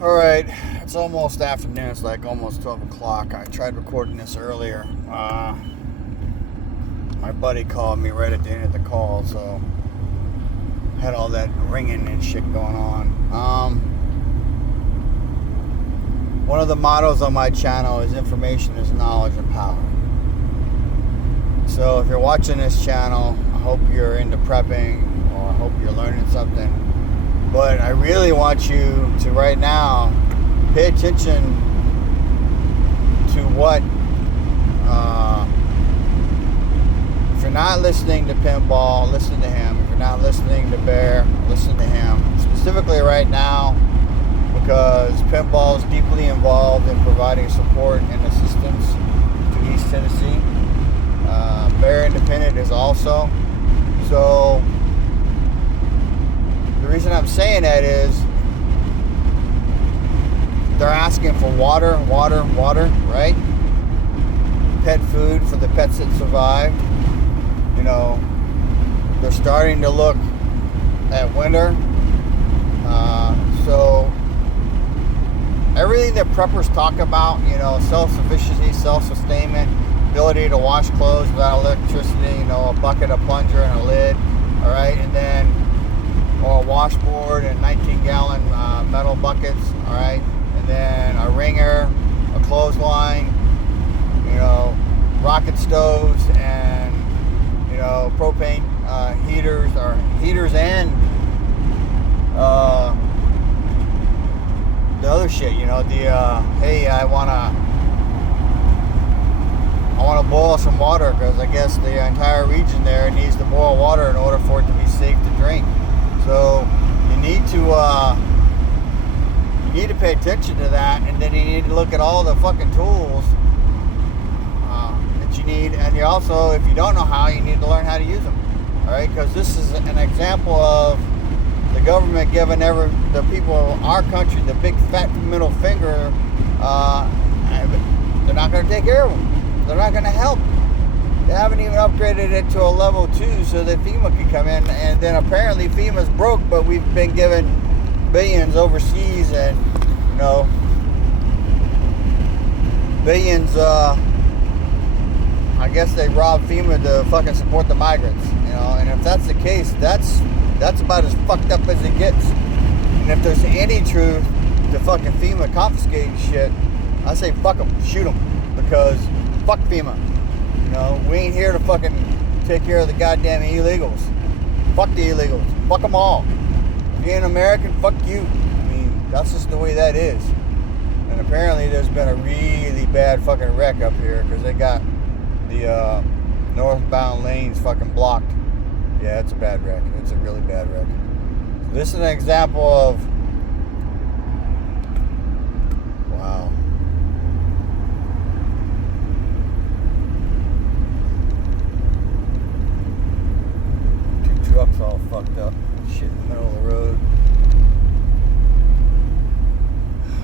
Alright, it's almost afternoon. It's like almost 12 o'clock. I tried recording this earlier. My buddy called me right at the end of the call, so had all that ringing and shit going on. One of the mottos on my channel is information is knowledge and power. So if you're watching this channel, I hope you're into prepping, or I hope you're learning something. But I really want you to right now pay attention to what, if you're not listening to Pinball, listen to him. If you're not listening to Bear, listen to him. Specifically right now, because Pinball is deeply involved in providing support and assistance to East Tennessee. Bear Independent is also. So the reason I'm saying that is they're asking for water, right? Pet food for the pets that survived. You know, they're starting to look at winter. So everything that preppers talk about, you know, self-sufficiency, self-sustainment, ability to wash clothes without electricity, you know, a bucket, a plunger, and a lid, all right? And then or a washboard and 19-gallon metal buckets, all right, and then a ringer, a clothesline, you know, rocket stoves, and you know, propane heaters and the other shit, you know, the hey, I wanna boil some water because I guess the entire region there needs to boil water in order for it to be safe to drink. So you need to pay attention to that, and then you need to look at all the fucking tools that you need, and you also, if you don't know how, you need to learn how to use them. All right, because this is an example of the government giving the people of our country the big fat middle finger. They're not going to take care of them. They're not going to help. They haven't even upgraded it to a level 2 so that FEMA can come in. And then apparently FEMA's broke, but we've been given billions overseas, and you know, billions. I guess they robbed FEMA to fucking support the migrants. You know, and if that's the case, that's about as fucked up as it gets. And if there's any truth to fucking FEMA confiscating shit, I say fuck them, shoot them, because fuck FEMA. You know, we ain't here to fucking take care of the goddamn illegals. Fuck the illegals. Fuck them all. If you're an American, fuck you. I mean, that's just the way that is. And apparently there's been a really bad fucking wreck up here because they got the northbound lanes fucking blocked. Yeah, it's a bad wreck. It's a really bad wreck. So this is an example of... Wow. Truck's all fucked up, shit in the middle of the road.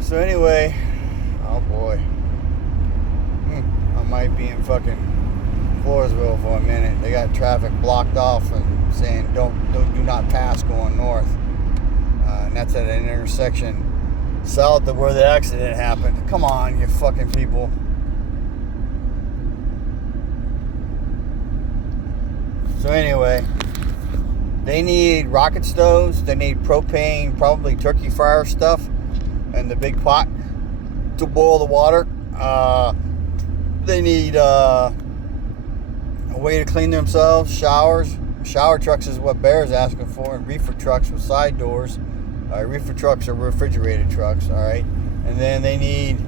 So anyway, oh boy, I might be in fucking Floresville for a minute. They got traffic blocked off and saying do not pass going north, and that's at an intersection south of where the accident happened. Come on, you fucking people. So anyway, they need rocket stoves, they need propane, probably turkey fryer stuff, and the big pot to boil the water. They need a way to clean themselves, showers. Shower trucks is what Bear is asking for, and reefer trucks with side doors. Reefer trucks are refrigerated trucks, all right? And then they need,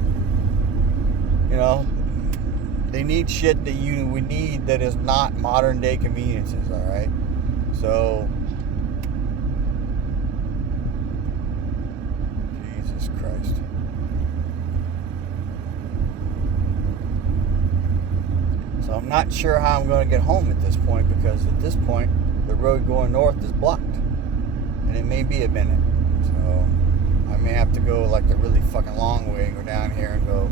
you know, they need shit that you would need that is not modern day conveniences, all right? So, Jesus Christ. So I'm not sure how I'm going to get home at this point, because at this point, the road going north is blocked. And it may be a minute. So, I may have to go like the really fucking long way, go down here and go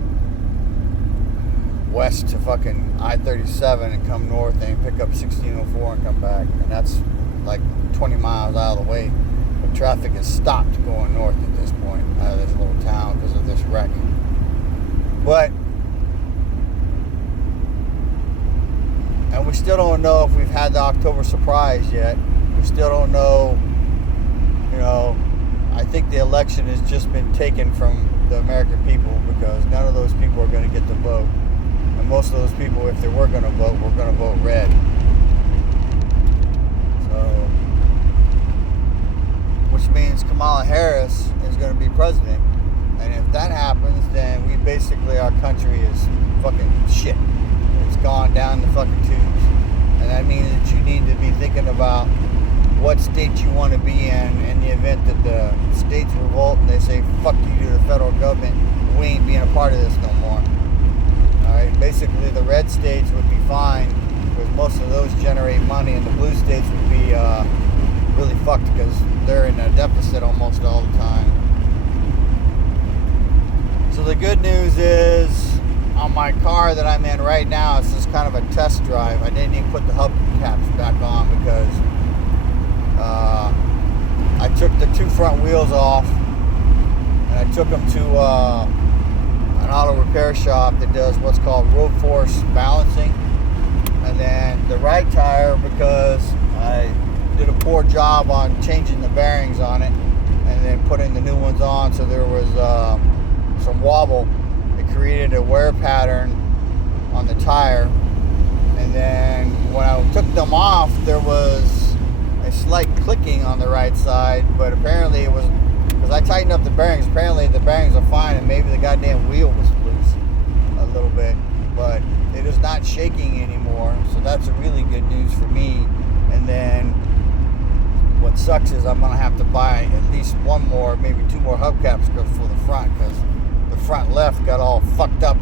west to fucking I-37 and come north and pick up 1604 and come back. And that's like 20 miles out of the way. But traffic is stopped going north at this point out of this little town. But, and we still don't know if we've had the October surprise yet. We still don't know, you know, I think the election has just been taken from the American people because none of those people are going to get to vote. And most of those people, if they were going to vote, were going to vote red. So, which means Kamala Harris is going to be president. And if that happens, then we basically, our country is fucking shit. It's gone down the fucking tubes. And that means that you need to be thinking about what state you want to be in the event that the states revolt and they say, fuck you to the federal government, we ain't being a part of this no more. Alright, basically the red states would be fine because most of those generate money, and the blue states would be really fucked because they're in a deficit almost all the time. So the good news is, on my car that I'm in right now, it's just kind of a test drive. I didn't even put the hubcaps back on because I took the two front wheels off and I took them to an auto repair shop that does what's called road force balancing. And then the right tire, because I did a poor job on changing the bearings on it and then putting the new ones on, so there was some wobble. It created a wear pattern on the tire. And then when I took them off, there was a slight clicking on the right side, but apparently it was because I tightened up the bearings. Apparently the bearings are fine, and maybe the goddamn wheel was loose a little bit, but it is not shaking anymore, so that's a really good news for me. And then what sucks is I'm gonna have to buy at least one more, maybe two more hubcaps for the front, because the front left got all fucked up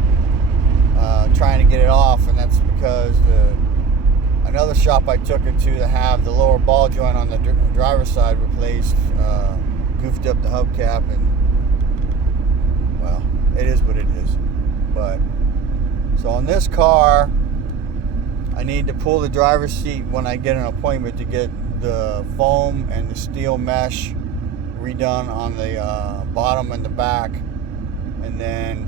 trying to get it off, and that's because another shop I took it to have the lower ball joint on the driver's side replaced, goofed up the hubcap, and well, it is what it is. But so on this car, I need to pull the driver's seat when I get an appointment to get the foam and the steel mesh redone on the bottom and the back, and then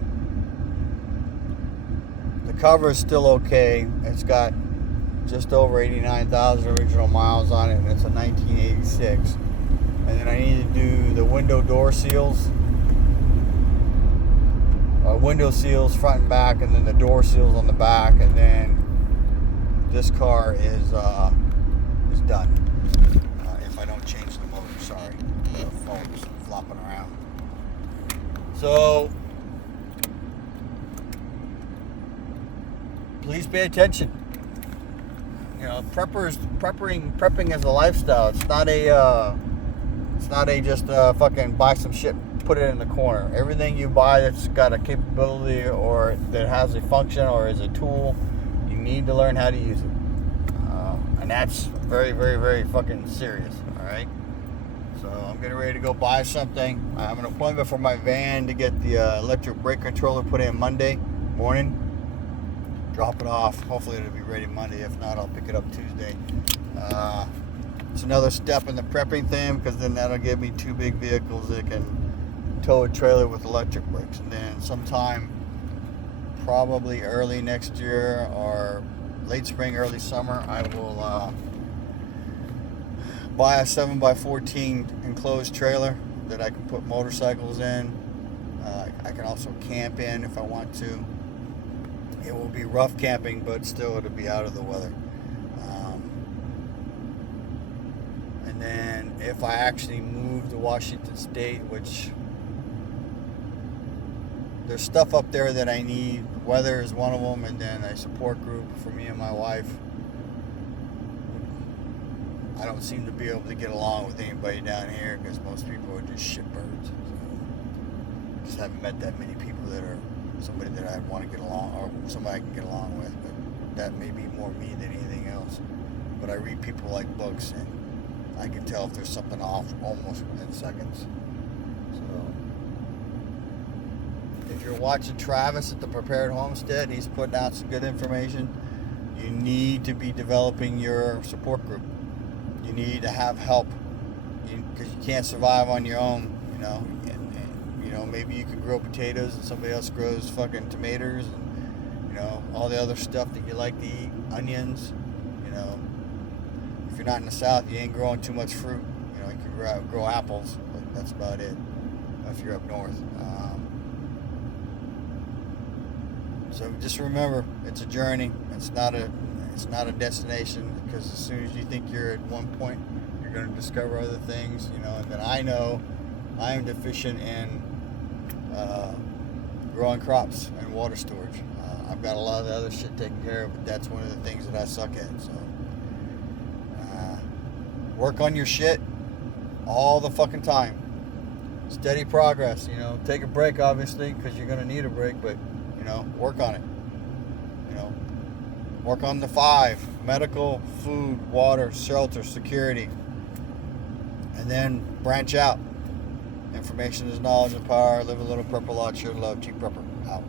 the cover is still okay. It's got just over 89,000 original miles on it, and it's a 1986. And then I need to do the window door seals, window seals front and back, and then the door seals on the back, and then this car is done. If I don't change the motor, sorry, the foam's flopping around. So please pay attention. You know, prepping is a lifestyle. It's not a just fucking buy some shit, put it in the corner. Everything you buy that's got a capability or that has a function or is a tool, you need to learn how to use it. And that's very, very, very fucking serious. All right. So I'm getting ready to go buy something. I have an appointment for my van to get the electric brake controller put in Monday morning. Drop it off. Hopefully it'll be ready Monday. If not, I'll pick it up Tuesday. It's another step in the prepping thing, because then that'll give me two big vehicles that can tow a trailer with electric brakes. And then sometime probably early next year or late spring, early summer, I will buy a 7x14 enclosed trailer that I can put motorcycles in. I can also camp in if I want to. It will be rough camping, but still it'll be out of the weather. And then if I actually move to Washington State, which there's stuff up there that I need. Weather is one of them, and then a support group for me and my wife. I don't seem to be able to get along with anybody down here because most people are just shitbirds. So just haven't met that many people that are somebody that I want to get along, or somebody I can get along with, but that may be more me than anything else. But I read people like books, and I can tell if there's something off almost within seconds. So if you're watching Travis at the Prepared Homestead, he's putting out some good information. You need to be developing your support group. You need to have help, because you can't survive on your own, you know. And maybe you can grow potatoes and somebody else grows fucking tomatoes and, all the other stuff that you like to eat, onions. If you're not in the South, you ain't growing too much fruit. You can grow apples, but that's about it if you're up north. So just remember, it's a journey. It's not a destination, because as soon as you think you're at one point, you're going to discover other things. And then I know I am deficient in growing crops and water storage. I've got a lot of the other shit taken care of, but that's one of the things that I suck at. So work on your shit all the fucking time. Steady progress. Take a break, obviously, because you're going to need a break, but work on it. Work on the 5: medical, food, water, shelter, security. And then branch out. Information is knowledge and power. Live a little, prep a lot, share love. Chief Prepper out.